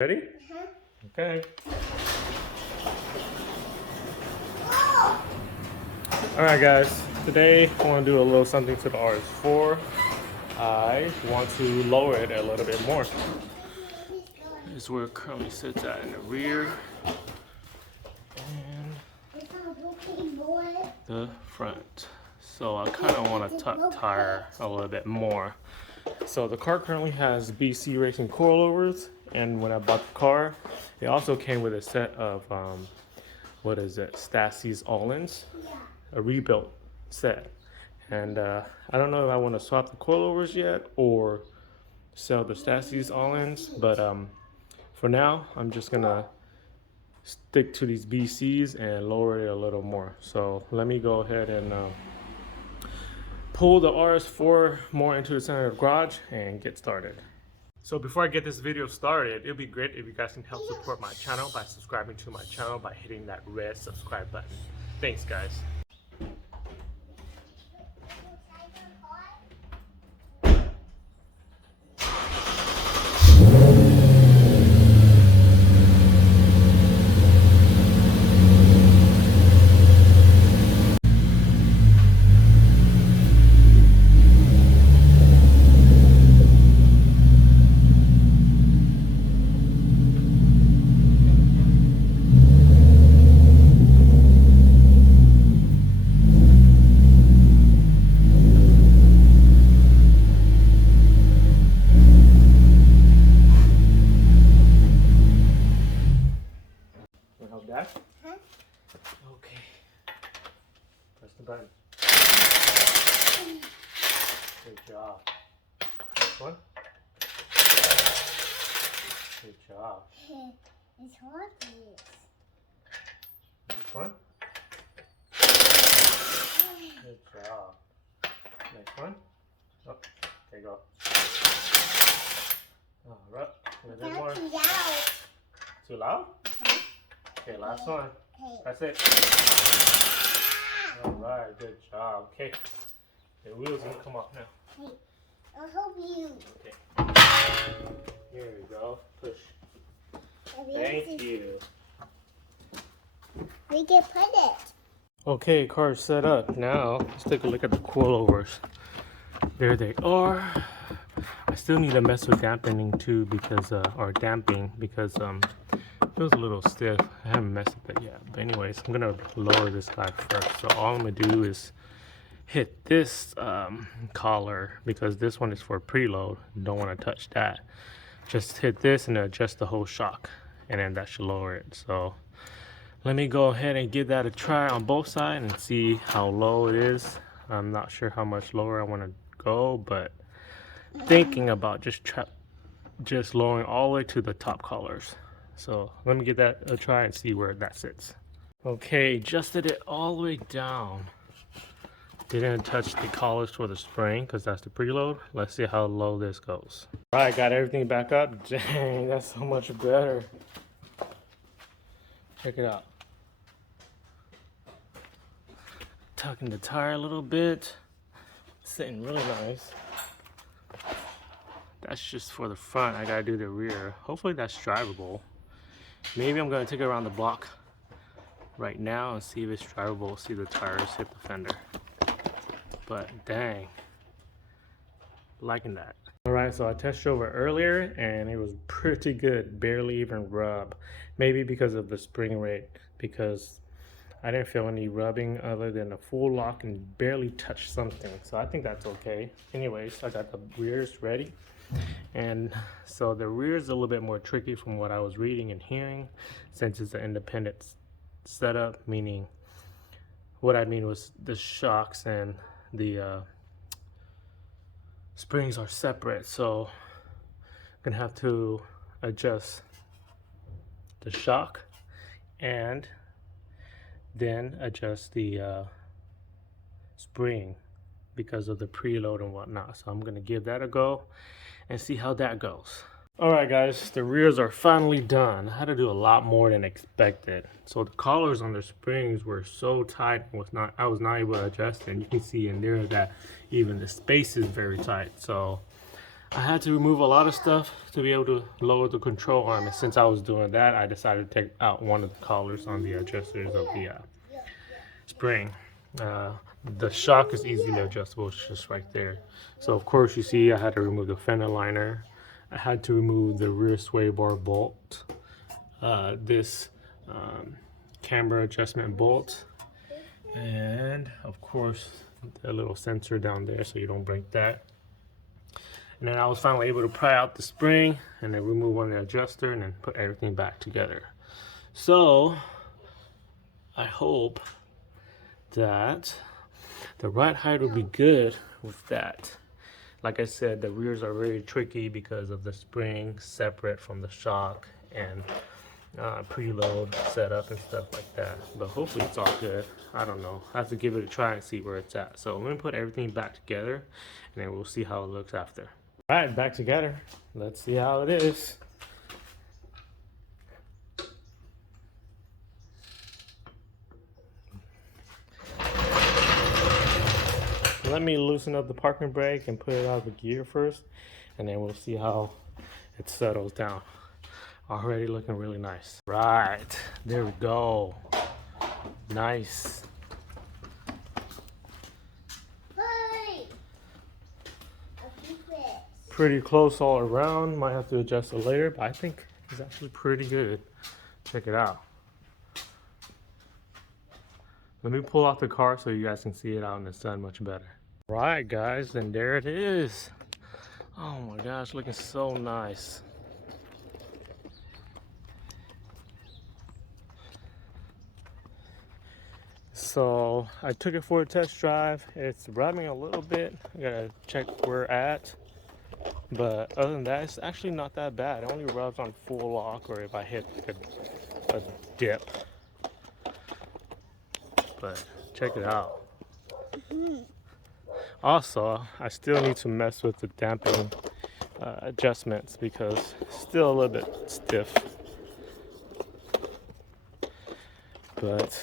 Ready? Okay. Alright guys, today I want to do a little something to the RS4. I want to lower it a little bit more. This is where it currently sits at in the rear and the front. So I kind of want to tuck tire a little bit more. So the car currently has BC Racing coilovers, and when I bought the car, it also came with a set of what is it, Stacy's all-ins, a rebuilt set. And I don't know if I want to swap the coilovers yet or sell the Stacy's all-ins, but for now I'm just gonna stick to these BCs and lower it a little more. So let me go ahead and pull the RS4 more into the center of the garage and get started. So before I get this video started, it would be great if you guys can help support my channel by subscribing to my channel by hitting that red subscribe button. Thanks guys. Help that? Okay. Press the button. Good job. Next one. Good job. It's hard. Next one. Good job. Next one. Oh, there you go. Alright, a little bit more. Too loud. Too loud? Okay, last one. That's it. Alright, good job. Okay. The wheels gonna come off now. Hey, I'll help you. Okay. Here we go. Push. Thank you. We can put it. Okay, car's set up. Now let's take a look at the coilovers. There they are. I still need to mess with dampening too because or damping because it was a little stiff. I haven't messed with it yet. But anyways, I'm gonna lower this guy first. So all I'm gonna do is hit this collar because this one is for preload. Don't want to touch that. Just hit this and adjust the whole shock, and then that should lower it. So let me go ahead and give that a try on both sides and see how low it is. I'm not sure how much lower I want to go, but thinking about just lowering all the way to the top collars. So let me give that a try and see where that sits. Okay, adjusted it all the way down. Didn't touch the collars for the spring because that's the preload. Let's see how low this goes. All right, got everything back up. Dang, that's so much better. Check it out. Tucking the tire a little bit. Sitting really nice. That's just for the front. I gotta do the rear. Hopefully that's drivable. Maybe I'm gonna take it around the block right now and see if it's drivable. See the tires hit the fender. But dang, liking that. All right, so I test drove it earlier and it was pretty good. Barely even rub. Maybe because of the spring rate, because I didn't feel any rubbing other than a full lock and barely touched something. So I think that's okay. Anyways, I got the rears ready. And so the rear is a little bit more tricky from what I was reading and hearing, since it's an independent setup, meaning what I mean was the shocks and the springs are separate. So I'm gonna have to adjust the shock and then adjust the spring because of the preload and whatnot. So I'm gonna give that a go and see how that goes. All right guys, the rears are finally done. I had to do a lot more than expected. So the collars on the springs were so tight, I was not able to adjust, and you can see in there that even the space is very tight. So I had to remove a lot of stuff to be able to lower the control arm, and since I was doing that, I decided to take out one of the collars on the adjusters of the spring. The shock is easily adjustable, it's just right there. So of course you see I had to remove the fender liner. I had to remove the rear sway bar bolt, this camera adjustment bolt, and of course the little sensor down there so you don't break that. And then I was finally able to pry out the spring and then remove one of the adjuster and then put everything back together. So I hope that the ride height will be good with that. Like I said, the rears are very tricky because of the spring separate from the shock and preload setup and stuff like that. But hopefully it's all good. I don't know. I have to give it a try and see where it's at. So let me put everything back together and then we'll see how it looks after. All right, back together. Let's see how it is. Let me loosen up the parking brake and put it out of the gear first, and then we'll see how it settles down. Already looking really nice. Right, there we go. Nice. Pretty close all around. Might have to adjust it later, but I think it's actually pretty good. Check it out. Let me pull out the car so you guys can see it out in the sun much better. Right, guys, and there it is. Oh my gosh, looking so nice. So I took it for a test drive. It's rubbing a little bit. I gotta check where we're at. But other than that, it's actually not that bad. It only rubs on full lock or if I hit a dip. But check it out. Also, I still need to mess with the dampening adjustments because it's still a little bit stiff. But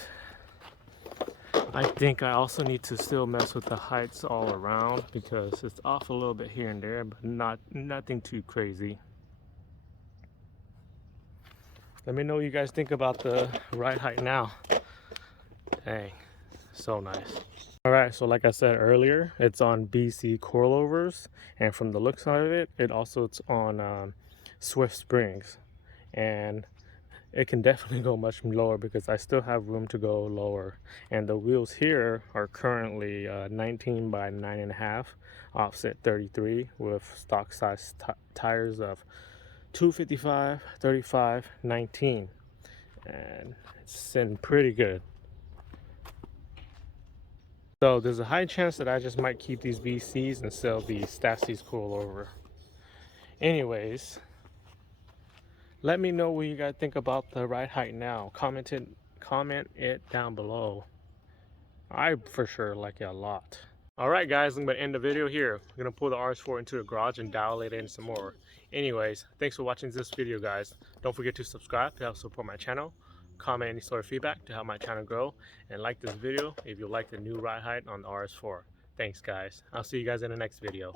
I think I also need to still mess with the heights all around because it's off a little bit here and there, but nothing too crazy. Let me know what you guys think about the ride height now. Dang, so nice. All right, so like I said earlier, it's on BC coilovers, and from the looks of it, it's on Swift springs, and it can definitely go much lower because I still have room to go lower. And the wheels here are currently 19 by 9.5, offset 33 with stock size tires of 255, 35, 19, and it's sitting pretty good. So there's a high chance that I just might keep these BCs and sell the Stacy's coilover. Anyways, let me know what you guys think about the ride height now. Comment it down below. I for sure like it a lot. Alright guys, I'm going to end the video here. I'm going to pull the RS4 into the garage and dial it in some more. Anyways, thanks for watching this video guys. Don't forget to subscribe to help support my channel. Comment any sort of feedback to help my channel grow. And like this video if you like the new ride height on the RS4. Thanks guys. I'll see you guys in the next video.